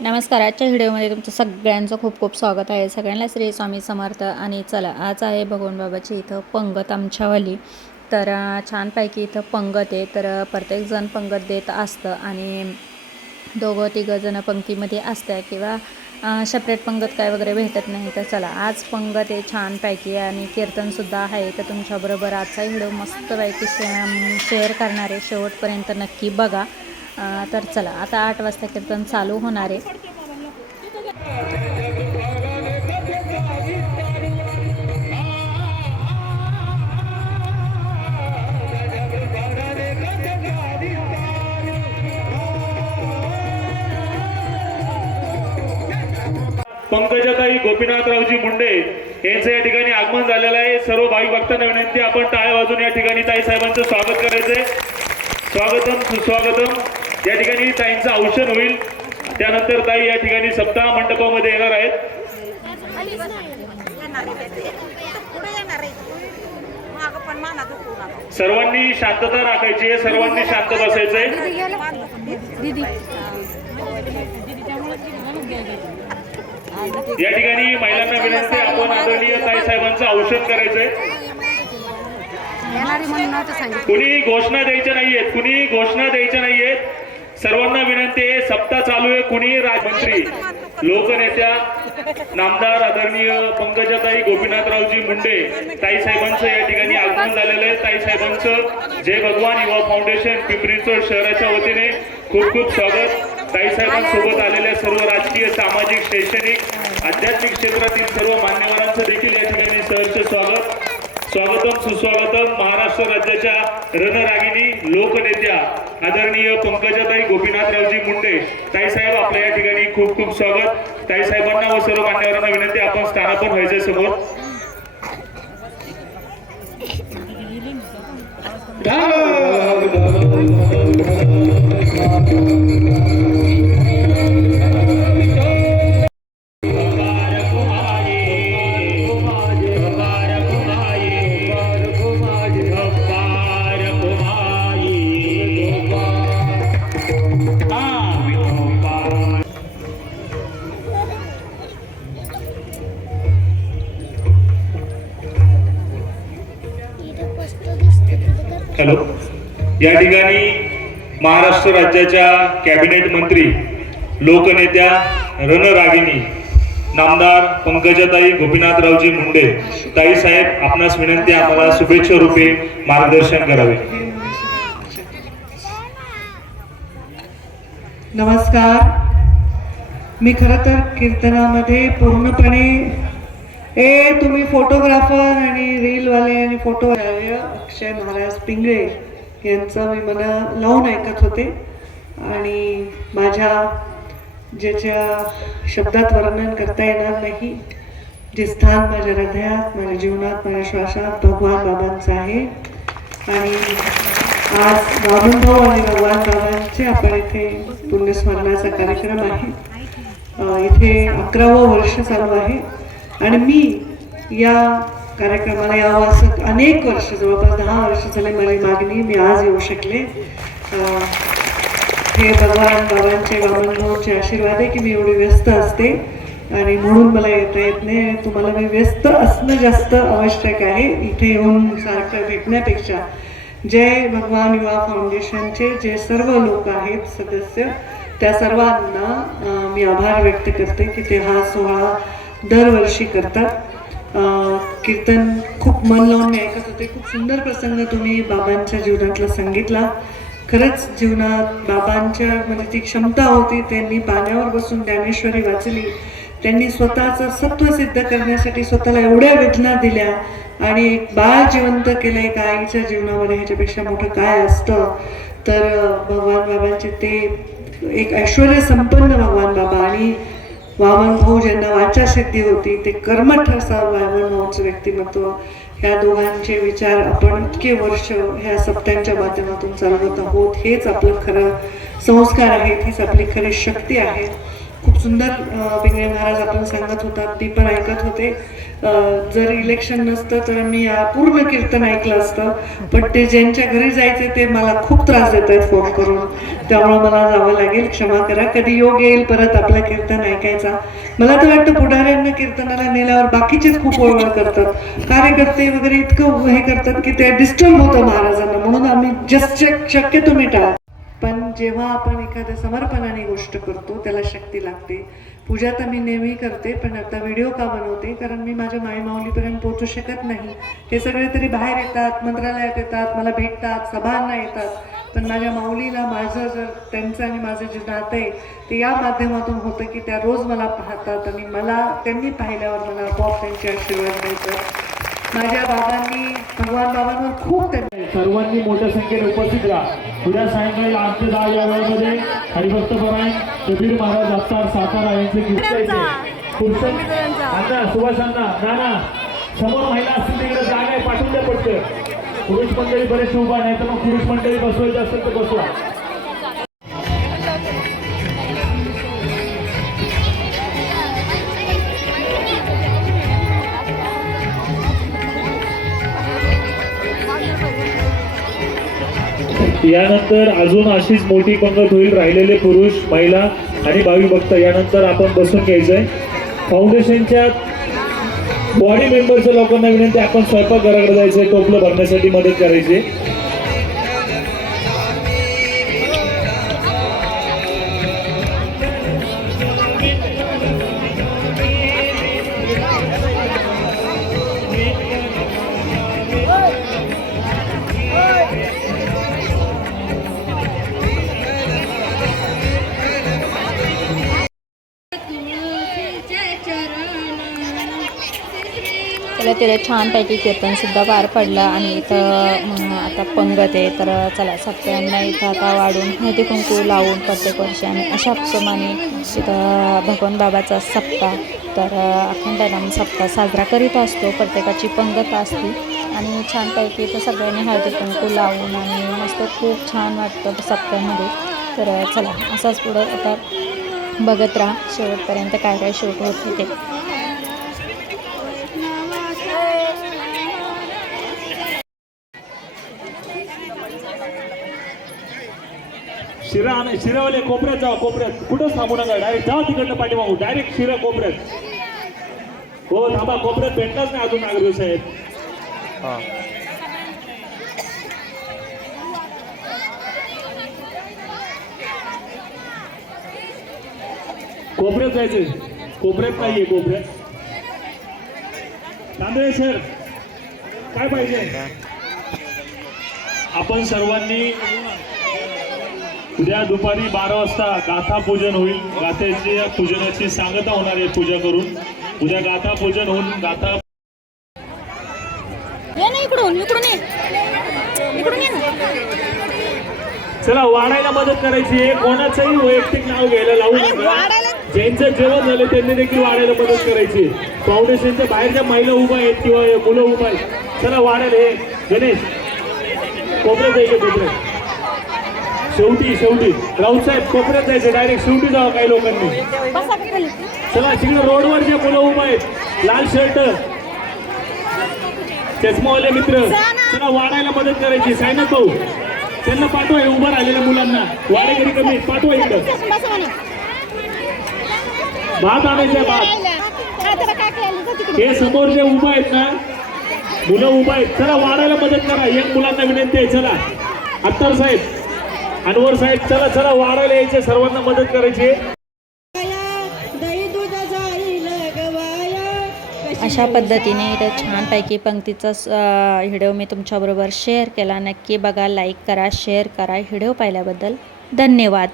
नमस्कार. आजच्या व्हिडिओमध्ये तुमचं सगळ्यांचं खूप खूप स्वागत आहे. सगळ्यांना श्री स्वामी समर्थ. आणि चला, आज आहे भगवान बाबाची इथं पंगत आमच्यावाली. तर छानपैकी इथं पंगत आहे. तर प्रत्येकजण पंगत देत असतं आणि दोघं तिघं जण पंक्तीमध्ये असतात किंवा सेपरेट पंगत काय वगैरे भेटत नाही. तर चला, आज पंगत आहे छानपैकी आणि कीर्तनसुद्धा आहे. तर तुमच्याबरोबर आजचा व्हिडिओ मस्तपैकी शेअर करणार आहे. शेवटपर्यंत नक्की बघा. तर चला, आता 8 वाजता कीर्तन चालू होणार आहे. पंकजाताई गोपीनाथरावजी मुंडे यांचं या ठिकाणी आगमन झालेलं आहे. सर्व भाविक भक्तांना विनंती, आपण टाळ्या वाजून या ठिकाणी ताई साहेबांचं स्वागत करायचंय. स्वागतम सुस्वागतम. या ठिकाणी ताईंचं औषध होईल. त्यानंतर ताई या ठिकाणी सप्ताह मंडपामध्ये येणार आहेत. सर्वांनी शांतता राखायची आहे, सर्वांनी शांत बसायचंय. या ठिकाणी महिलांना विनंती, आपण आदरणीय ताई साहेबांचं औषध करायचंय. कुणी घोषणा द्यायच्या नाहीयेत, कुणी घोषणा द्यायच्या नाहीयेत. सर्वांना विनंती आहे, सप्ताह चालू आहे. कुणी राजमंत्री, लोकनेत्या, नामदार आदरणीय पंकजाताई गोपीनाथरावजी मुंडे ताई साहेबांचं या ठिकाणी आगमन झालेलं आहे. ताई साहेबांचं जय भगवान युवा फाउंडेशन पिंपरी चिंचवड शहराच्या वतीने खूप खूप स्वागत. ताई साहेबांसोबत आलेल्या सर्व राजकीय, सामाजिक, शैक्षणिक, आध्यात्मिक क्षेत्रातील सर्व मान्यवरांचं देखील या ठिकाणी सहर्ष स्वागत. स्वागतम सुस्वागतम. महाराष्ट्र राज्याच्या रणरागिणी लोकनेत्या आदरणीय पंकजाताई गोपीनाथरावजी मुंडे ताई साहेब, आपल्या या ठिकाणी खूप खूप स्वागत. ताई साहेबांना व सर्व मान्यवरांना विनंती, आपण स्थानापन्न व्हायचे समोर. हॅलो. या ठिकाणी महाराष्ट्र राज्याच्या कॅबिनेट मंत्री, लोकनेत्या, रणरागिणी नामदार पंकजाताई गोपीनाथरावजी मुंडे ताई साहेब, आपणास विनंती, आम्हाला शुभेच्छा रूपे मार्गदर्शन करावे. नमस्कार. मी खरं तर कीर्तनामध्ये पूर्णपणे तुम्ही फोटोग्राफर आणि रीलवाले आणि फोटो अक्षय महाराज पिंगळे यांचं मी मला लावून ऐकत होते आणि माझ्या ज्याच्या शब्दात वर्णन करता येणार नाही, जे स्थान माझ्या हृदयात, माझ्या जीवनात, माझ्या श्वासात भगवान बाबांचं आहे. आणि आज बाबूभाऊ आणि भगवान बाबांचे आपण इथे पुण्यस्मरणाचा कार्यक्रम आहे. इथे 11वं वर्ष चालू आहे आणि मी या कार्यक्रमाला यावं असं अनेक वर्ष, जवळपास 10 वर्ष झाले माझी मागणी. मी आज येऊ शकले. हे भगवान बाबांचे, वामनभाऊंचे आशीर्वाद आहे की मी एवढी व्यस्त असते आणि म्हणून मला येता येत नाही. तुम्हाला मी व्यस्त असणं जास्त आवश्यक आहे. इथे येऊन सारखं भेटण्यापेक्षा जय भगवान युवा फाउंडेशनचे जे सर्व लोक आहेत सदस्य, त्या सर्वांना मी आभार व्यक्त करते की ते हा सोहळा दरवर्षी करतात. कीर्तन खूप मन लावून मी ऐकत होते. खूप सुंदर प्रसंग तुम्ही बाबांच्या जीवनातला सांगितला. खरंच जीवनात बाबांच्या म्हणजे ती क्षमता होती. त्यांनी पाण्यावर बसून ज्ञानेश्वरी वाचली. त्यांनी स्वतःचं सत्व सिद्ध करण्यासाठी स्वतःला एवढ्या वेदना दिल्या आणि एक बाळ जिवंत केलं. एक आईच्या जीवनामध्ये ह्याच्यापेक्षा मोठं काय असतं. तर भगवान बाबांचे ते एक ऐश्वर्य संपन्न भगवान बाबा आणि वामन भाऊ ज्यांना वाचासिद्धी होती, ते कर्मठ असा वामन भाऊचं व्यक्तिमत्व. ह्या दोघांचे विचार आपण इतके वर्ष ह्या सप्त्यांच्या माध्यमातून चालवत आहोत. हेच आपलं खरं संस्कार आहेत, हीच आपली खरी शक्ती आहे. खूप सुंदर पिंगळे महाराज आपण सांगत होता, ती पण ऐकत होते. जर इलेक्शन नसतं तर मी पूर्ण कीर्तन ऐकलं असतं, पण ते ज्यांच्या घरी जायचे ते मला खूप त्रास देत आहेत फोन करून, त्यामुळे मला जावं लागेल, क्षमा करा. कधी योग येईल परत आपलं कीर्तन ऐकायचा. मला तर वाटतं पुढाऱ्यांना कीर्तनाला नेल्यावर बाकीचेच खूप वळवळ करतात, कार्यकर्ते वगैरे इतकं हे करतात की ते डिस्टर्ब होतं महाराजांना, म्हणून आम्ही जस्ट शक्यतो मी टाळतो. पण जेव्हा आपण एखाद्या समर्पणाने गोष्ट करतो त्याला शक्ती लागते. पूजा तर मी नेहमी करते, पण आता व्हिडिओ का बनवते, कारण मी माझ्या माऊलीपर्यंत पोहोचू शकत नाही. हे सगळे तरी बाहेर येतात, मंत्रालयात येतात, मला भेटतात, सभांना येतात, पण माझ्या माऊलीला माझं जर त्यांचं आणि माझं जे नातं आहे ते या माध्यमातून होतं की त्या रोज मला पाहतात आणि मला त्यांनी पाहिल्यावर मला आपोआप त्यांचे आशीर्वाद मिळतात. माझ्या बाबांनी, भगवान बाबांवर खूप त्यांनी सर्वांनी मोठ्या संख्येने उपस्थित राहा. उद्या सायंकाळी 8 ते 10 या वेळेमध्ये हरिभक्त परायण कबीर महाराज अवतार सातारा यांचे कीर्तन अण्णा सुभाष अण्णा नाना समोर महिला असतील तिकडे जागा आहे, पाठवून द्या पटकन. पुरुष मंडळी बरेचसे उभा नाही तर मग पुरुष मंडळी बसवायचे असेल तर बसवा. यानंतर अजून अशीच मोठी पंगत होईल. राहिलेले पुरुष महिला आणि भावी भक्त यानंतर आपण बसून घ्यायचंय. फाउंडेशनच्या बॉडी मेंबरच्या लोकांना विनंती, आपण स्वयंपाकघराकडे जायचंय, टोपलं भरण्यासाठी मदत करायची. त्याला तिला छानपैकी कीर्तनसुद्धा पार पडलं आणि इथं आता पंगत आहे. तर चला सगळ्यांना इथं आता वाढून हळदी कुंकू लावून प्रत्येक वर्षी आम्ही अशा प्रमाणे इथं भगवान बाबाचा सप्ताह तर अखंड नाम सप्ताह साजरा करीत असतो. प्रत्येकाची पंगत असते आणि छानपैकी इथं सगळ्यांनी हळदी कुंकू लावून आणि मस्त खूप छान वाटतं सप्त्यामध्ये. तर चला असाच पुढं आता बघत राहा शेवटपर्यंत काय काय शूट होतं ते. शिरावाले कोपऱ्यात जावा, कोपऱ्यात कुठंच थांबू नका, डायरेक्ट जावा तिकडनं पाठीमागू, डायरेक्ट शिरा कोपऱ्यात. हो थांबा, कोपऱ्यात भेटलाच नाही अजून नागरिक साहेब. कोपऱ्यात जायचंय, कोपऱ्यात नाहीये, कोपऱ्यात. तांदळे सर काय पाहिजे? आपण सर्वांनी उद्या दुपारी 12 वाजता गाथा पूजन होईल. गाथेची पूजनाची सांगता होणार आहे पूजा करून. उद्या गाथा पूजन होऊन गाथा चला वाढायला मदत करायची आहे. कोणाचंही वैयक्तिक नाव घ्यायला लावू नका. ज्यांचं जेवण झालं त्यांनी देखील वाढायला मदत करायची. फाउंडेशनच्या बाहेरच्या महिला उभा आहेत किंवा मुलं उभा आहेत, चला वाढायला. हे गणेश कोपऱ्यात जायचं, कोपऱ्यात शेवटी राऊत साहेब कोपऱ्यात जायचं, डायरेक्ट शेवटी जावं काही लोकांनी. चला तिकडे रोडवर जे मुलं उभा आहेत लाल शर्ट चष्मावाले मित्र, चला वाढायला मदत करायची. सायनाथ भाऊ त्यांना पाठवा, उभं राहिलेल्या मुलांना वाडेकरी कमी पाठवा. इकडं भात आणायचं, भात. हे समोर जे उभं आहेत ना मुलं उभा आहेत, चला वाढायला मदत करा. एक मुलांना विनंती आहे, चला अत्तर साहेब, अनवर साहेब, चला चला वाढायला यायचे, सर्वांना मदत करायची. अशा पद्धतीने इथं छानपैकी पंक्तीचा व्हिडिओ मी तुमच्याबरोबर शेअर केला. नक्की बघा, लाईक करा, शेअर करा. व्हिडिओ पाहिल्याबद्दल धन्यवाद.